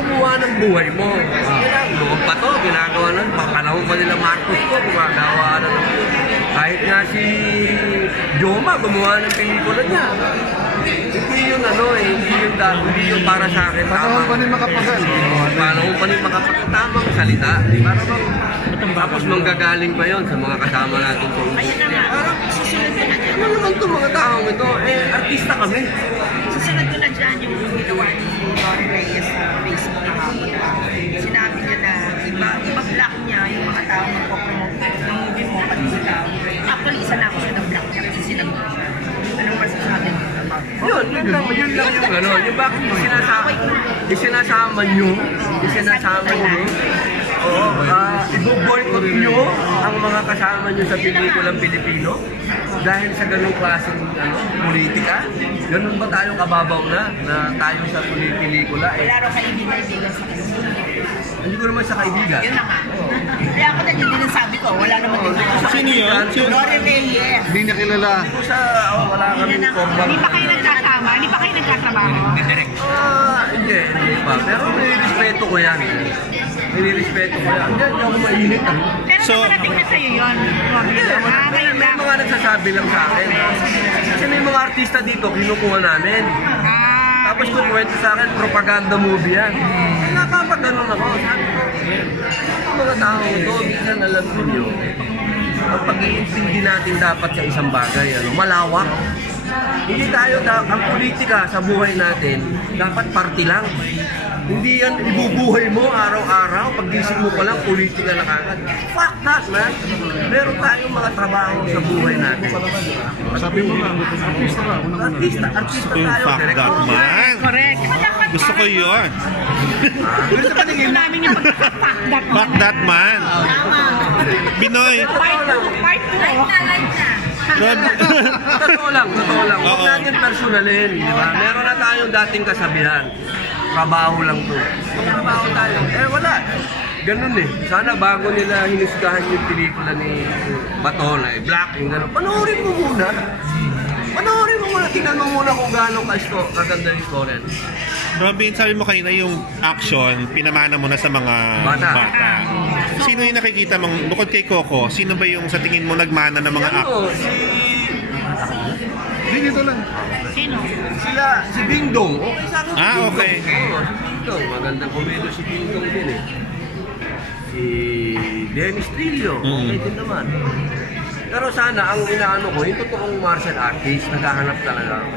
gumawa ng buhay mo. Noon pa to, ginagawa nun. Panahon pa nila Marcos ko, gumagawa na. Kahit nga si Joma, gumawa ng pelikula niya. Hindi yun hindi yun para sa akin. Panahon pa rin makapagal. Panahon pa rin makapagal. Tamang salita. Para bang, tapos manggagaling pa yun sa mga kasama natin sa industry. Parang, ano naman itong mga taong ito? Artista kami. Susunod ko na dyan yung ginawa ni Don Reyes sa Facebook kahapon na sinabi niya na iba-block niya yung mga taong magpo-promote ng movie mo pati ikaw. Actually, isa na ako siya ng block niya kasi sinabi ko siya. Anong masasabi niyo? Yun lang yung ano. Yung bakit isinasama nyo, i-boycott nyo ang mga kasama nyo sa pelikulang Pilipino dahil sa ganung klaseng politika. Ganun ba tayong kababaw na tayo sa pelikula? Wala raw kaibigan sa kanya. Hindi ko naman sa kaibigan. Yun na nga. Kaya ako na yun din sabi ko, wala naman din. Sino yun? Lori Reyes. Hindi niya kilala. Hindi ko wala kami formal. Hindi pa kayo nagkasama? Hindi pa kayo nagkatrabaho? Hindi pa. Pero nilirespeto ko yan. Nilirespeto ko yan. Hindi ako mainit. Pero nakarating na sa'yo yun, Robby. Ngayon May lang. mga nagsasabi lang sa akin. Kasi may mga artista dito, kinukuha namin. Tapos kung kwento sa akin, propaganda movie yan. Napapaganon ako. Sabi ko, ang mga tao ito, minsan alam niyo, ang pag-iintindi natin dapat sa isang bagay, malawak. Hindi tayo, ang politika sa buhay natin, dapat party lang. Hindi yan ibubuhay mo araw-araw, pag-gising mo pa lang, politika na kagad. Fuck that, man! Meron tayong mga trabaho sa buhay natin. Sabi mo lang, artista ka. Artista tayo. Fuck that, man! Correct. Gusto ko yun. Gusto namin yung pagka-fuck that man. Fuck that, man! Binoy! Part 2. Totoo lang. Huwag natin personalin, di ba? Meron na tayong dating kasabihan. Trabaho lang to. Trabaho tayo. Wala. Ganun Sana bago nila hinusgahan yung pelikula ni Baton, Black, yung gano'n. Panoorin mo muna. Tingnan mo muna kung gaano kaganda yung story. Robin, sabi mo kanina yung action, pinamana mo na sa mga bata. Sino yung nakikita mong, bukod kay Coco, sino ba yung sa tingin mo nagmana ng mga action? Hindi, dito lang. Sino? Si Bingdong. Okay sa akin si Bingdong. Okay. Si Bingdong. Magandang komedyo si Bingdong din Si Dennis Trillo. Okay din naman. Pero sana, ang inaano ko, yung totoong martial artist, naghahanap talaga ako.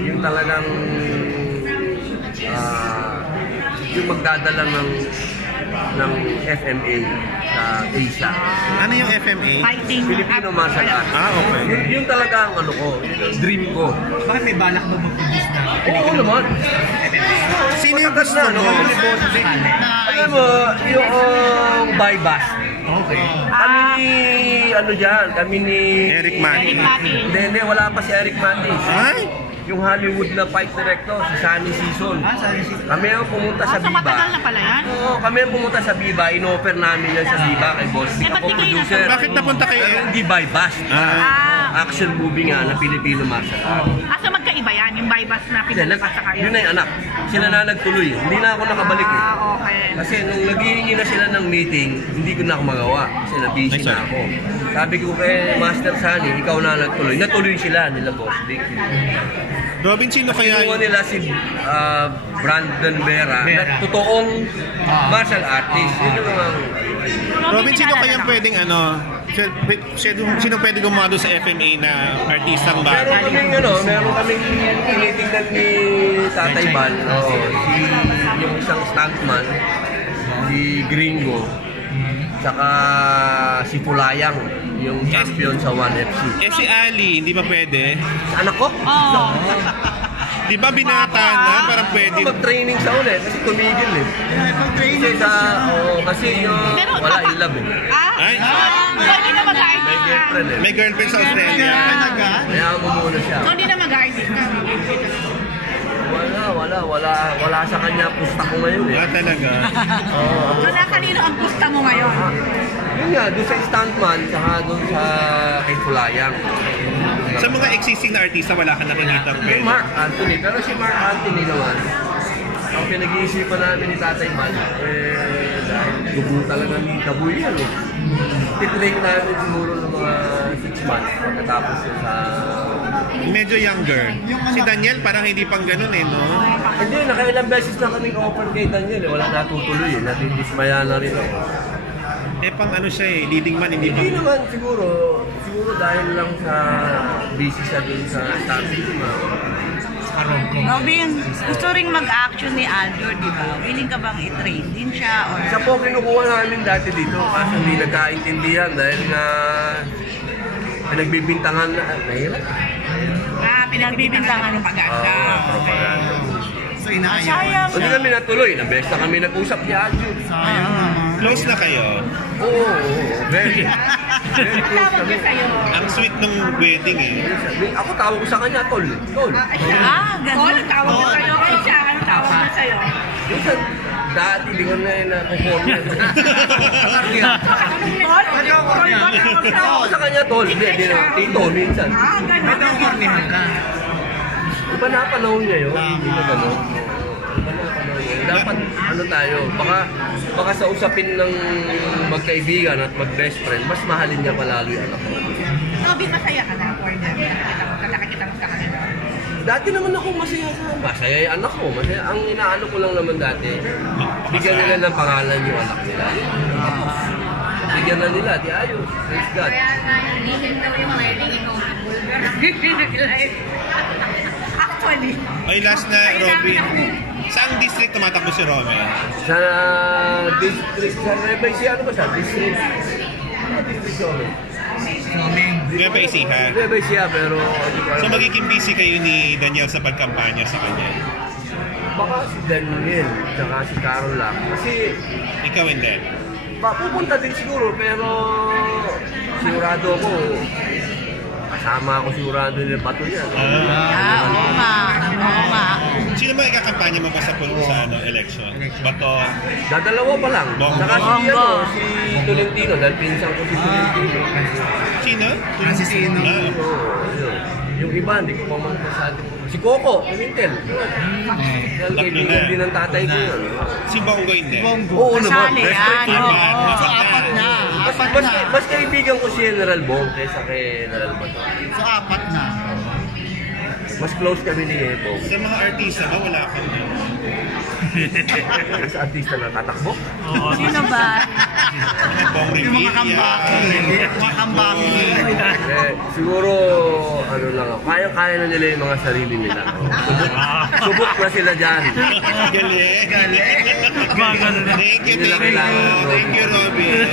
Yung talagang yung magdadala ng FMA sa Asia. Ano yung FMA? Fighting. Filipino martial arts. Okay. Yung talaga ang dream ko. Bakit may balak mo mag-produce na? Oo naman. Sino yung gusto mo? Alam mo, yung Baybas. Okay. Kami ni Eric Mati. Hindi, wala pa si Eric Mati. Ay? Yung Hollywood na fight director, si Sunny Season. Sunny Season. Kami ang pumunta sa So Viva. matagal na pala yan? Oo, kami ang pumunta sa Viva. In-offer namin yan sa Viva kay Boss. ba't Ako di kayo producer. nasa- Bakit napunta kay Pero hindi Baybas. Action movie nga na Filipino martial arts. So magkaiba yan, yung bypass na pinalabas sa kayo? Yun na yung anak. Sila na nagtuloy. Hindi na ako nakabalik okay. Kasi nung naghihingi na sila ng meeting, hindi ko na ako magawa. Kasi na-busy Ay, na sorry. ako. Sabi ko kay Master Sunny, ikaw na nagtuloy. Natuloy sila nila, Boss Dick. Robin, sino kaya Kinuha nila si Brandon Vera, na totoong martial artist. Yun yung mga... Robin, sino kaya pwedeng sino pwedeng gumawa doon sa FMA na artistang bago? Meron kaming tinitingnan ni Tatay Bal, yung isang stuntman, si Gringo, tsaka si Pulayang, yung champion sa 1FC. Si Ali, hindi ba pwede? Anak ko? Oo. Di ba binata na? Parang pwede. Mag-training sa ulit kasi tumigil Kasi yung wala in love Ay? So hindi na mag-artist May ka? girlfriend May girlfriend sa Australia. Kaya mo muna siya. So hindi na mag-artist ka? Wala sa kanya pusta ko ngayon Talaga. So nakanino ang pusta mo ngayon? Yun nga, doon sa stuntman, saka doon sa kay Pulayang. Sa mga existing na artista, wala ka nakikita May pwede. Mark Anthony, pero si Mark Anthony naman, ang pinag-iisipan namin ni Tatay Man, dahil dugo talaga ni Taboy yan eh. Titrain namin siguro ng mga 6 months pagkatapos yun sa... Medyo younger. Si Daniel parang hindi pang ganun eh, no? Hindi, nakailang beses na kaming offer kay Daniel eh. Wala natutuloy eh. Natindismaya na rin ako. Eh, pang ano siya eh, leading man, hindi Hindi pang... naman siguro dahil lang sa busy siya dun sa Stanley. Robin, gusto rin mag-action ni Aldo, di ba? Willing ka bang i-train din siya? Or... Isa po kinukuha namin dati dito kasi hindi nagkaintindihan dahil nga pinagbibintangan na nahirap. Pinagbibintangan ng pag-asa. Propaganda. So inaayos. Sayang. Hindi kami natuloy, na best na kami nag-usap ni Aljo. Sayang naman. Close na kayo. Oo, very close kami. Ang sweet ng wedding eh. Ako tawag ko sa kanya, Tol. Tol. Ganun. Tawag ko sa'yo. Ay, siya, ano tawag ko sa'yo? Minsan, dati di ko na na-conform. Tawag ko sa kanya, Tol. Hindi na. Tito, minsan. May nakornihan ka. Iba na panahon niya yun. Hindi na gano'n. Iba na panahon niya. Dapat, ano tayo, baka sa usapin ng magkaibigan at mag-best friend, mas mahalin niya palalo yung anak ko. Robin, masaya ka na for them. Nakakita mo sa kanila. Dati naman ako masaya sa masaya yung anak ko. Masaya. Ang inaano ko lang naman dati, bigyan nila ng pangalan yung anak nila. Bigyan na nila, di ayos. Praise God. Kaya nga, hindi daw yung wedding ikaw na Actually. Ay, last na, Robin. Saang district tumatakbo si Romel? Sa district, sa Nueva Ecija, ano ba siya? District Romel. Nueva Ecija. Nueva Ecija, pero... So magiging busy kayo ni Daniel sa pagkampanya sa kanya? Baka si Daniel, tsaka si Carol lang. Kasi, Ikaw hindi. pupunta din siguro, pero sigurado ako, kasama ako sigurado nila Bato yan. Oo nga. Sino ba ikakampanya mo ba sa election? Bato? Dadalawa pa lang. Bongo. Saka si Tolentino, dahil pinsan ko si Tolentino. Sino? Francisino. Oo, yun. Yung iba, hindi ko pa masyado. Si Coco, Mintel. Dahil kaibigan din ng tatay ko yun. Si Bongo hindi. Oo naman. Kasali Best yan. friend ko. So apat na. Mas kaibigan ko si General Bong kaysa kay General Bato. So apat na. Mas close kami ni Bong. Sa mga artista ba, wala ka na? Sa artista na tatakbo. Sino ba? Bong Yung mga Revilla. kambaki. Siguro, ano lang ako, kaya na nila yung mga sarili nila. Subok na sila dyan. Galing. Thank you, Hindi na kailangan. Thank you, Robin.